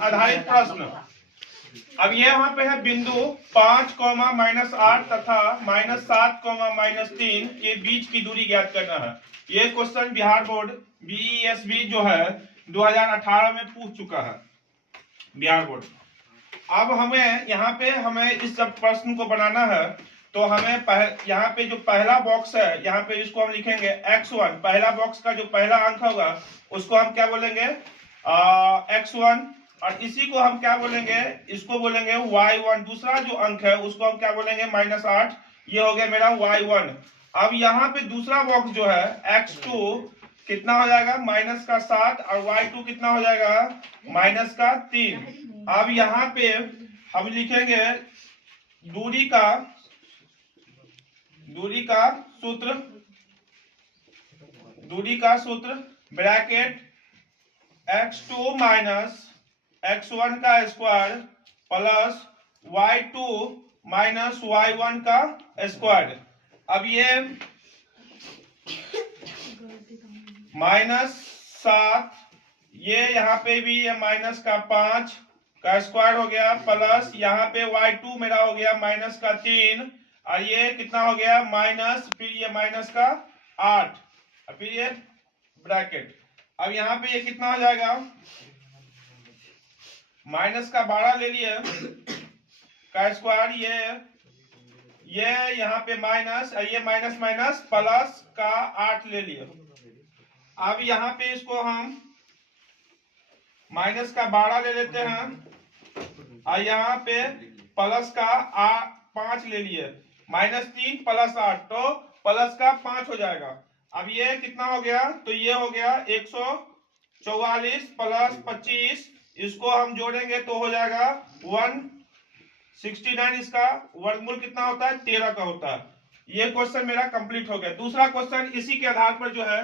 आधारित प्रश्न। अब ये वहां पे है बिंदु 5, -8 तथा -7, -3 के बीच की दूरी ज्ञात करना है। ये क्वेश्चन बिहार बोर्ड BESB जो है 2018 में पूछ चुका है बिहार बोर्ड। अब हमें यहाँ पे इस सब प्रश्न को बनाना है, तो हमें यहाँ पे जो पहला बॉक्स है यहाँ पे इसको हम लिखेंगे x1। पहला बॉक्स का जो पहला अंक होगा उसको हम क्या बोलेंगे x1, और इसी को हम क्या बोलेंगे, इसको बोलेंगे y1। दूसरा जो अंक है उसको हम क्या बोलेंगे -8, ये हो गया मेरा y1। अब यहाँ पे दूसरा बॉक्स जो है x2 कितना हो जाएगा -7, और y2 कितना हो जाएगा -3। अब यहाँ पे हम लिखेंगे दूरी का सूत्र ब्रैकेट x2 - x1 का स्क्वायर प्लस y2 - y1 का स्क्वायर। अब ये -7, ये यहाँ पे भी ये -5 का स्क्वायर हो गया, प्लस यहाँ पे y2 मेरा हो गया -3, और ये कितना हो गया फिर ये -8, और फिर ये ब्रैकेट। अब यहाँ पे ये कितना हो जाएगा -12 ले लिए का स्क्वायर, ये यहाँ पे माइनस, ये माइनस प्लस का 8 ले लिए। अब यहाँ पे इसको हम -12 ले लेते हैं, और यहाँ पे प्लस का 5 ले लिए, -3 + 8 तो प्लस का 5 हो जाएगा। अब ये कितना हो गया, तो ये हो गया 144 + 25, इसको हम जोड़ेंगे तो हो जाएगा 169। इसका वर्गमूल कितना होता है 13 का होता है। ये क्वेश्चन मेरा कंप्लीट हो गया। दूसरा क्वेश्चन इसी के आधार पर जो है,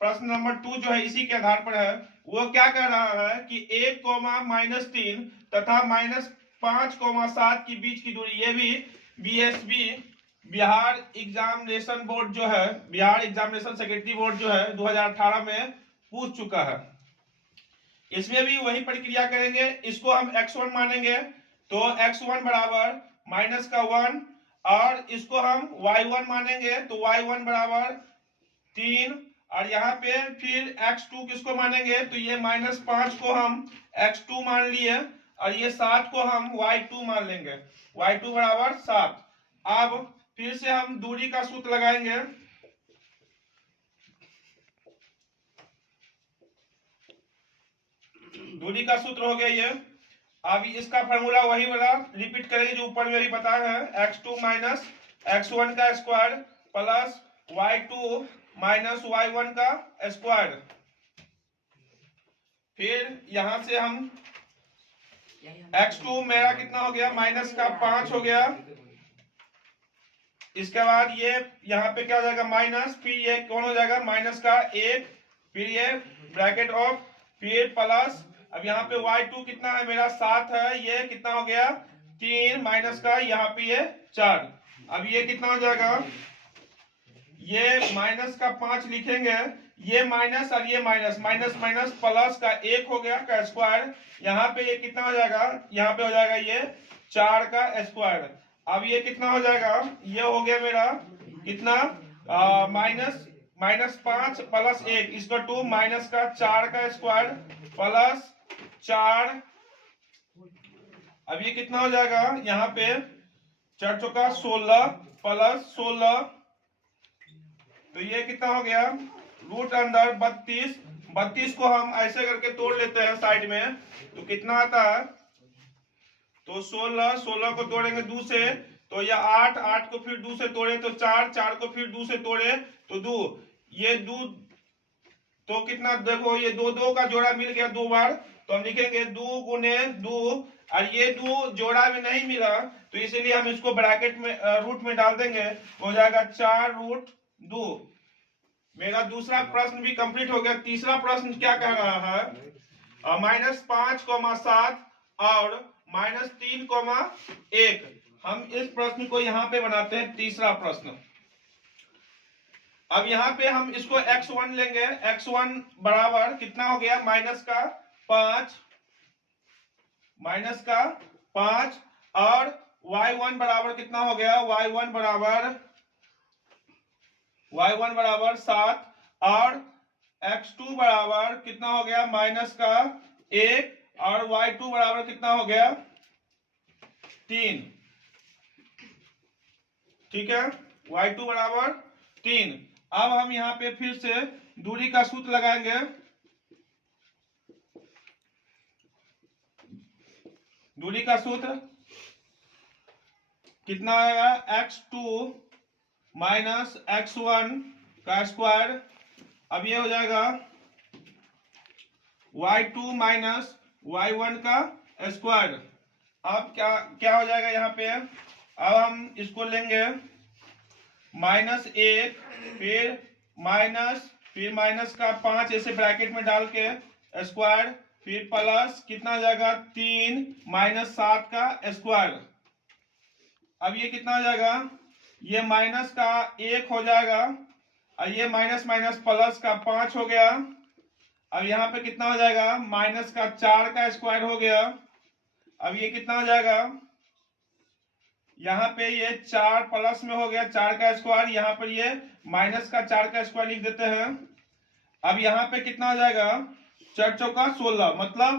प्रश्न नंबर 2 जो है इसी के आधार पर है। वो क्या कह रहा है कि 1, -3 तथा -5, 7 के बीच की दूरी, ये भी BSB बिहार एग्जामिनेशन बोर्ड जो है, बिहार एग्जामिनेशन सेक्रेटरी बोर्ड जो है 2018 में पूछ चुका है। इसमें भी वही प्रक्रिया करेंगे। इसको हम x1 मानेंगे तो x1 बराबर -1, और इसको हम y1 मानेंगे तो y1 बराबर 3, और यहाँ पे फिर x2 किसको मानेंगे तो ये -5 को हम x2 मान लिए, और ये 7 को हम y2 मान लेंगे, y2 बराबर 7। अब फिर से हम दूरी का सूत्र लगाएंगे। दूरी का सूत्र हो गया ये। अब इसका फॉर्मूला वही वाला रिपीट करेंगे जो ऊपर में भी बताया है, x2 - x1 का स्क्वायर प्लस y2 - y1 का स्क्वायर। फिर यहां से हम x2 मेरा कितना हो गया -5 हो गया। इसके बाद ये यहाँ पे क्या हो जाएगा माइनस, फिर ये कौन हो जाएगा -1, फिर ये ब्रैकेट ऑफ, फिर प्लस। अब यहाँ पे y2 कितना है मेरा 7 है, ये कितना हो गया 3, माइनस का यहाँ पे ये 4। अब ये कितना हो जाएगा, ये -5 लिखेंगे, ये माइनस और ये माइनस, माइनस प्लस का 1 हो गया का स्क्वायर। यहाँ पे ये कितना हो जाएगा, यहाँ पे हो जाएगा ये 4 का स्क्वायर। अब ये कितना हो जाएगा, ये हो गया मेरा कितना -5 + 1 इसका 2, माइनस का 4 का स्क्वायर प्लस 4। अब ये कितना हो जाएगा, यहाँ पे 4 चौका 16 प्लस 16, तो ये कितना हो गया रूट अंदर 32। 32 को हम ऐसे करके तोड़ लेते हैं साइड में, तो कितना आता है, तो 16 को तोड़ेंगे 2 से तो ये 8 को फिर 2 से तोड़े तो 4 को फिर 2 से तोड़े तो 2, ये 2 तो कितना, देखो ये 2 का जोड़ा मिल गया 2 बार, तो हम लिखेंगे 2 गुने 2, और ये 2 जोड़ा में नहीं मिला तो इसीलिए हम इसको ब्रैकेट में रूट में डाल देंगे, हो जाएगा 4√2। मेरा दूसरा प्रश्न भी कंप्लीट हो गया। तीसरा प्रश्न क्या कह रहा है, -5, 7 और -3, 1। हम इस प्रश्न को यहाँ पे बनाते हैं तीसरा प्रश्न। अब यहाँ पे हम इसको x1 लेंगे, x1 बराबर कितना हो गया -5, माइनस का 5 और y1 बराबर कितना हो गया, y1 बराबर 7 और x2 बराबर कितना हो गया, माइनस का 1 और y2 बराबर कितना हो गया, 3। ठीक है, y2 बराबर 3। अब हम यहां पे फिर से दूरी का सूत्र लगाएंगे। दूरी का सूत्र कितना आएगा, x2 माइनस x1 का स्क्वायर। अब ये हो जाएगा y2 माइनस y1 का स्क्वायर। अब क्या क्या हो जाएगा यहाँ पे, अब हम इसको लेंगे -1 फिर माइनस का 5 ऐसे ब्रैकेट में डाल के स्क्वायर, फिर प्लस कितना हो जाएगा 3 माइनस 7 का स्क्वायर। अब ये कितना हो जाएगा, ये माइनस का 1 हो जाएगा और ये माइनस माइनस प्लस का 5 हो गया। अब यहाँ पे कितना हो जाएगा, माइनस का 4 का स्क्वायर हो गया। अब ये कितना हो जाएगा, यहाँ पे ये 4 प्लस में हो गया 4 का स्क्वायर, यहाँ पर ये माइनस का 4 का स्क्वायर लिख देते हैं। अब यहाँ पे कितना हो जाएगा, 4 चौका 16, मतलब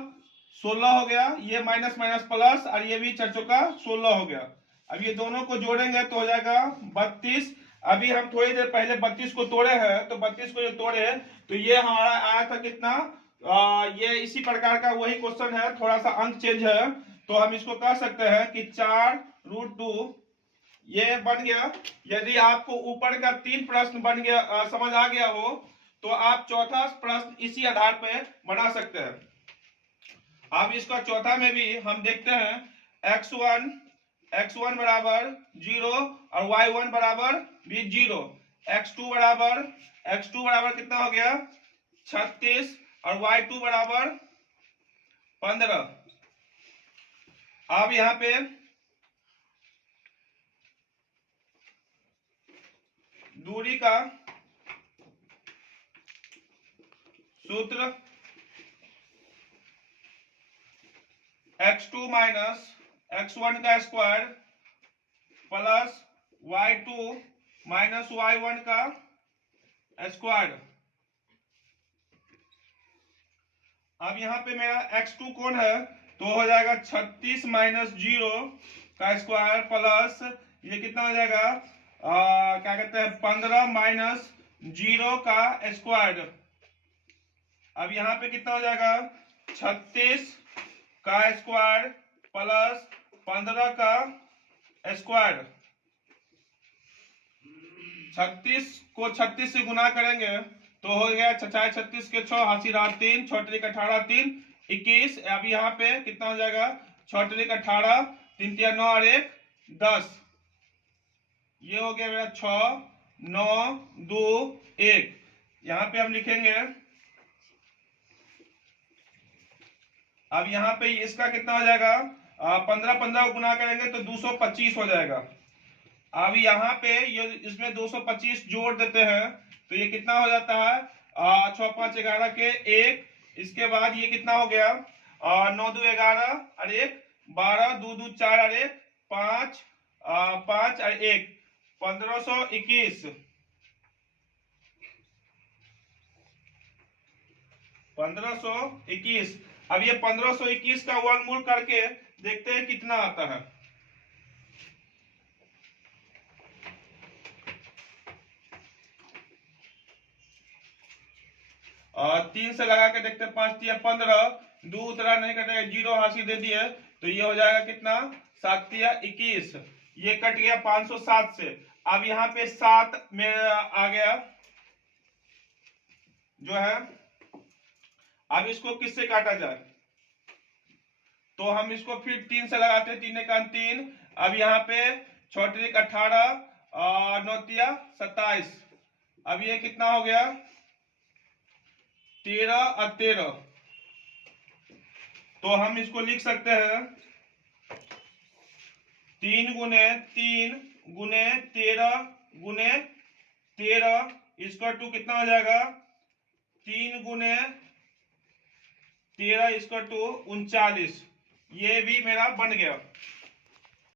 16 हो गया। ये माइनस माइनस प्लस और ये भी 4 चौका 16 हो गया। अब ये दोनों को जोड़ेंगे तो हो जाएगा 32। अभी हम थोड़ी देर पहले 32 को तोड़े हैं, तो 32 को जो तोड़े तो ये हमारा आया था कितना, ये इसी प्रकार का वही क्वेश्चन है, थोड़ा सा अंक चेंज है। तो हम इसको कह सकते हैं कि 4√2 ये बन गया। यदि आपको ऊपर का 3 प्रश्न बन गया, समझ आ गया हो, तो आप चौथा प्रश्न इसी आधार पर बना सकते हैं। अब इसका चौथा में भी हम देखते हैं x1 बराबर 0 और y1 बराबर भी 0। x2 बराबर कितना हो गया, 36 और y2 बराबर 15। अब यहां पे दूरी का सूत्र x2 माइनस x1 का square plus y2 minus y1 का स्क्वायर। अब यहाँ पे मेरा x2 कौन है, तो हो जाएगा 36 माइनस 0 का स्क्वायर प्लस ये कितना हो जाएगा, क्या कहते हैं 15 माइनस 0 का स्क्वायर। अब यहाँ पे कितना हो जाएगा, 36 का स्क्वायर प्लस 15 का स्क्वायर। 36 को 36 से गुना करेंगे तो हो गया 36 के 6 80 3 6 18 3 21। अब यहाँ पे कितना हो जाएगा, 6 18 3 9 और 1 10। ये हो गया मेरा 6 9 2 1। यहाँ पे हम लिखेंगे, अब यहाँ पे इसका कितना हो जाएगा, 15 को गुना करेंगे तो 225 हो जाएगा। अब यहाँ पे ये इसमें 225 जोड़ देते हैं तो ये कितना हो जाता है, 6 5 11 के 1। इसके बाद ये कितना हो गया, 9 2 11 और 1 12 2 2 4 और 1 5 5 और 1 1521। 1521। अब ये 1521 का वर्गमूल करके देखते हैं कितना आता है। और 3 से लगा के देखते हैं, 5 या 15, 2 उतरा नहीं कटेगा, 0 हासिल दे दिए तो ये हो जाएगा कितना, 7 या 21। ये कट गया 507 से। अब यहाँ पे 7 में आ गया जो है। अब इसको किससे काटा जाए, तो हम इसको फिर 3 से लगाते हैं, 3 एकान 3। अब यहाँ पे 6 18 और 9 27। अब ये कितना हो गया, 13 और 13। तो हम इसको लिख सकते हैं 3 गुने 13 गुने 13 इसका 2 कितना हो जाएगा, 3 गुने 13 इसका 2 39। ये भी मेरा बन गया।